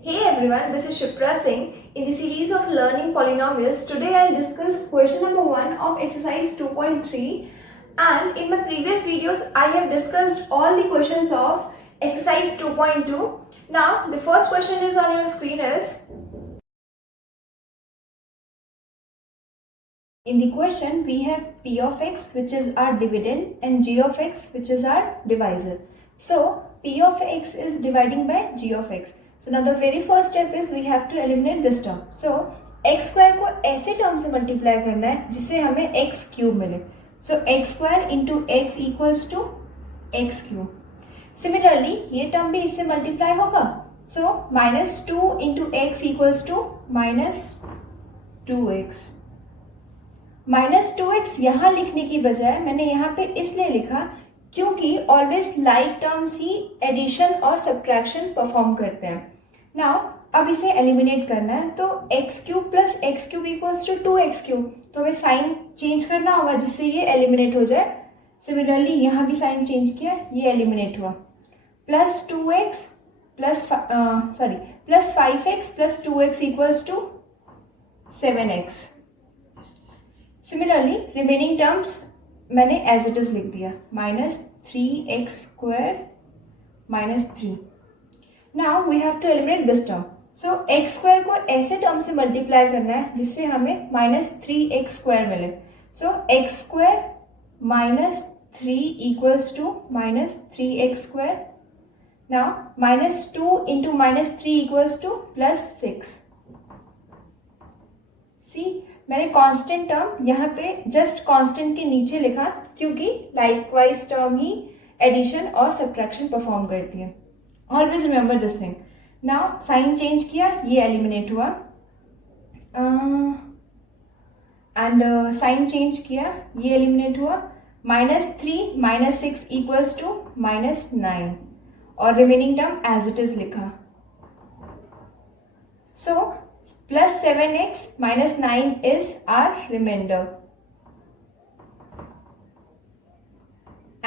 Hey everyone, this is Shipra Singh. In the series of learning polynomials, today I'll discuss question number 1 of exercise 2.3. And in my previous videos, I have discussed all the questions of exercise 2.2. Now, the first question is on your screen is, in the question, we have p of x, which is our dividend, and g of x, which is our divisor. So, p of x is dividing by g of x. So, now the very first step is we have to eliminate this term. So, x square को ऐसे term से multiply करना है जिससे हमें x cube मिले. So, x square into x equals to x cube. Similarly, ये term भी इससे multiply होगा. So, minus 2 into x equals to minus 2x. Minus 2x यहाँ लिखने की बजाय मैंने यहाँ पे इसलिए लिखा क्योंकि ऑलवेज लाइक टर्म्स ही एडिशन और सब्ट्रैक्शन परफॉर्म करते हैं. नाउ अब इसे एलिमिनेट करना है तो x cube plus x cube equals to 2x क्यूब. तो हमें साइन चेंज करना होगा जिससे ये एलिमिनेट हो जाए. सिमिलरली यहाँ भी साइन चेंज किया, ये एलिमिनेट हुआ. Plus 2x plus plus 5x plus 2x equals to 7x. Similarly remaining terms मैंने एज इट इज लिख दिया, minus 3x square minus 3. Now we have to eliminate this term. So x square को ऐसे term से multiply करना है जिससे हमें माइनस 3x स्क्वायर मिले. So x square minus 3 equals to minus 3x square. Now minus 2 into minus 3 equals to plus 6. See, मैंने constant term यहाँ पे जस्ट कांस्टेंट के नीचे लिखा क्योंकि लाइकवाइज टर्म ही एडिशन और सब्ट्रैक्शन परफॉर्म करती है. Always remember this thing. Now sign change किया, ये एलिमिनेट हुआ. एंड साइन चेंज किया, ये एलिमिनेट हुआ. Minus 3 minus 6 equals to minus 9 और remaining term as it is लिखा. So plus 7x minus 9 is our remainder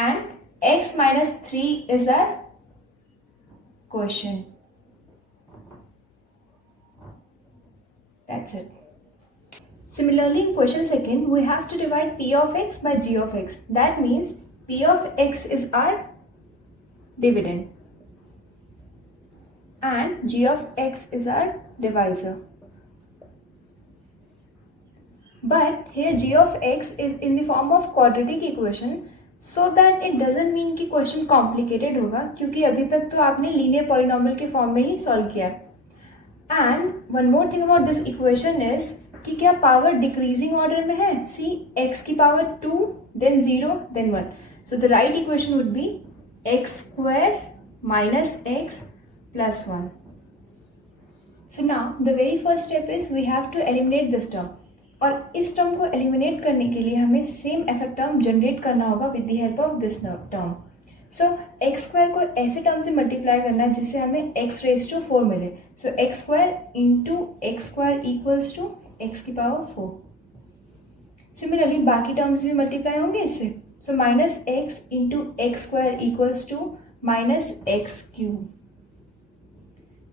and x minus 3 is our quotient. That's it. Similarly, in question second, we have to divide p of x by g of x. That means p of x is our dividend and g of x is our divisor. But here g of x is in the form of quadratic equation, so that it doesn't mean कि question complicated होगा क्योंकि अभी तक तो आपने linear polynomial के form में ही solve किया. And one more thing about this equation is कि क्या power decreasing order में है. See, x की power 2, then 0, then 1. So the right equation would be x square minus x plus 1. So now the very first step is we have to eliminate this term. और इस term को eliminate करने के लिए हमें same ऐसा term generate करना होगा with the help of this term. So x square को ऐसे टर्म से मल्टीप्लाई करना है जिससे हमें एक्स रेज टू 4 मिले. So x square into X square equals to X की पावर 4. सिमिलरली बाकी टर्म्स भी मल्टीप्लाई होंगे इससे. So minus x into X square equals to minus X cube.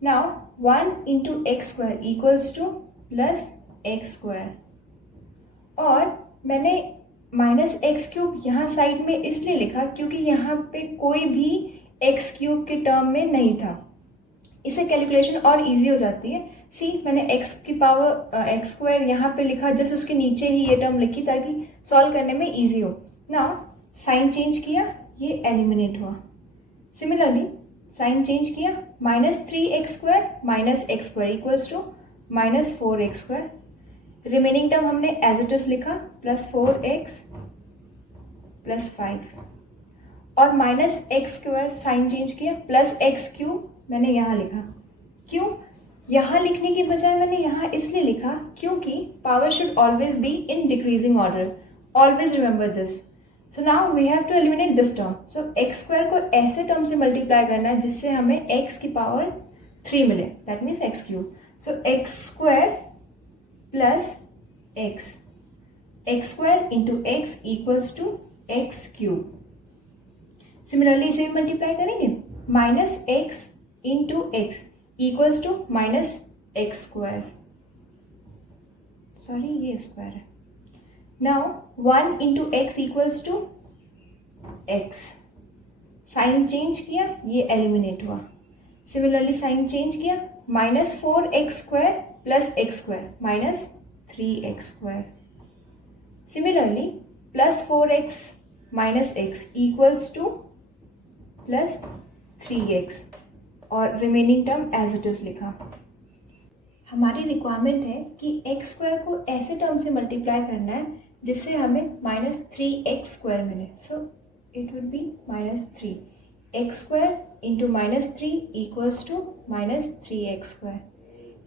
Now 1 into X square equals to plus x square. और मैंने minus X cube यहाँ side में इसलिए लिखा क्योंकि यहाँ पे कोई भी एक्स क्यूब के टर्म में नहीं था. इससे कैलकुलेशन और इजी हो जाती है. सी, मैंने एक्स की पावर एक्स स्क्वायर यहाँ पे लिखा, जस्ट उसके नीचे ही ये टर्म लिखी ताकि सॉल्व करने में इजी हो. नाउ साइन चेंज किया, ये एलिमिनेट हुआ. सिमिलरली साइन चेंज किया, minus 3x square minus x square equals to minus 4x square. Remaining term हमने एज इट इज लिखा, प्लस 4x प्लस 5 और minus x square sign change किया, plus x cube मैंने यहाँ लिखा. क्यों यहाँ लिखने की बजाय मैंने यहाँ इसलिए लिखा क्योंकि power should always be in decreasing order. Always remember this. So now we have to eliminate this term. So x square को ऐसे टर्म से मल्टीप्लाई करना है जिससे हमें एक्स की पावर 3 मिले. That means x cube. So x square plus x square into x equals to x cube. Similarly इसे मल्टीप्लाई करेंगे, minus x into x equals to minus x square, sorry ये square है। Now 1 into x equals to x, sign change किया ये eliminate हुआ। Similarly sign change किया, minus 4x square plus x square minus 3x square. Similarly plus 4x minus x equals to plus 3x और remaining term as it is लिखा। हमारी requirement है कि x square को ऐसे टर्म से मल्टीप्लाई करना है जिससे हमें माइनस 3x स्क्वायर मिले। So it would be minus 3 x square into minus 3 equals to minus 3x square.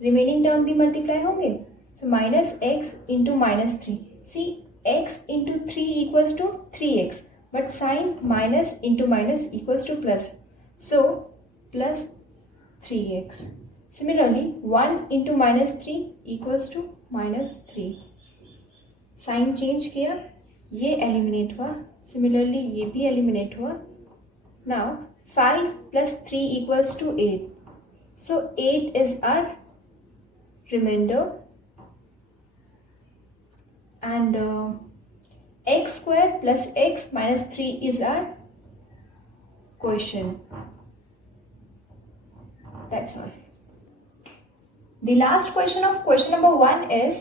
Remaining term भी मल्टीप्लाई होंगे, so minus x into minus 3। See x into 3 equals to 3x, but sign minus into minus equals to plus, so plus 3x। Similarly 1 into minus 3 equals to minus 3, sign change किया ये eliminate हुआ। Similarly ये भी eliminate हुआ। Now 5 plus 3 equals to 8, so 8 is our remainder and x square plus x minus 3 is our quotient. That's all. The last question of question number 1 is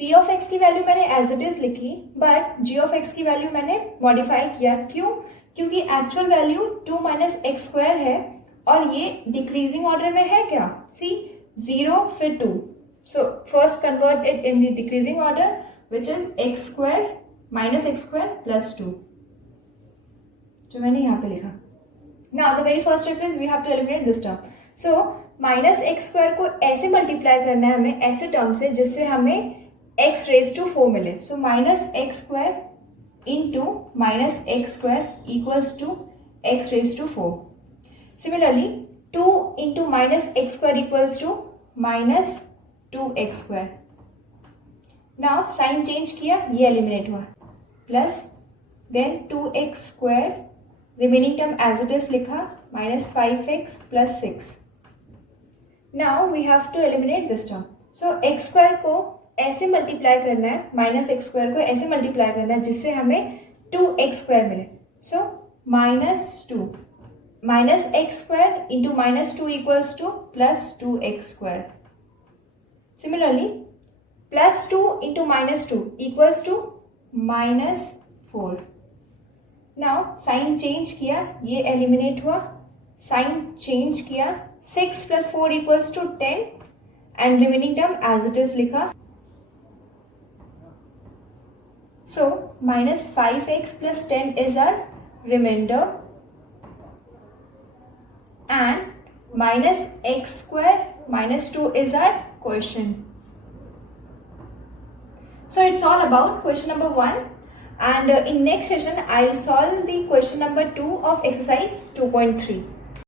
p of x की value मैंने as it is लिखी, but g of x की value मैंने modify किया। क्यों? क्योंकि actual value 2 minus x square है और ये डिक्रीजिंग ऑर्डर में है क्या? सी 0 फिर 2, so first convert it in the decreasing order which is x square minus x square plus 2, जो मैंने यहाँ पे लिखा। Now the very first step is we have to eliminate this term. So minus x square को ऐसे multiply करना है हमें ऐसे टर्म से जिससे हमें एक्स रेज टू 4 मिले। So minus x square into minus x square equals to X raise to 4। Similarly 2 into minus x square equals to minus 2x square. Now sign change किया ये एलिमिनेट हुआ, plus then 2x square, remaining term as it is लिखा, minus 5x plus 6। Now we have to eliminate this term. So x square को ऐसे multiply करना है, minus x square को ऐसे मल्टीप्लाई करना है जिससे हमें 2x स्क्वायर मिले। So minus 2 minus x square into minus 2 equals to plus 2x square. Similarly plus 2 into minus 2 equals to minus 4। Now sign change किया ये एलिमिनेट हुआ, साइन चेंज किया 6 plus 4 equals to 10 and remaining term as it is लिखा। So minus 5x plus 10 is our remainder and minus x square minus 2 is our quotient. So it's all about question number 1 and in next session I'll solve the question number 2 of exercise 2.3.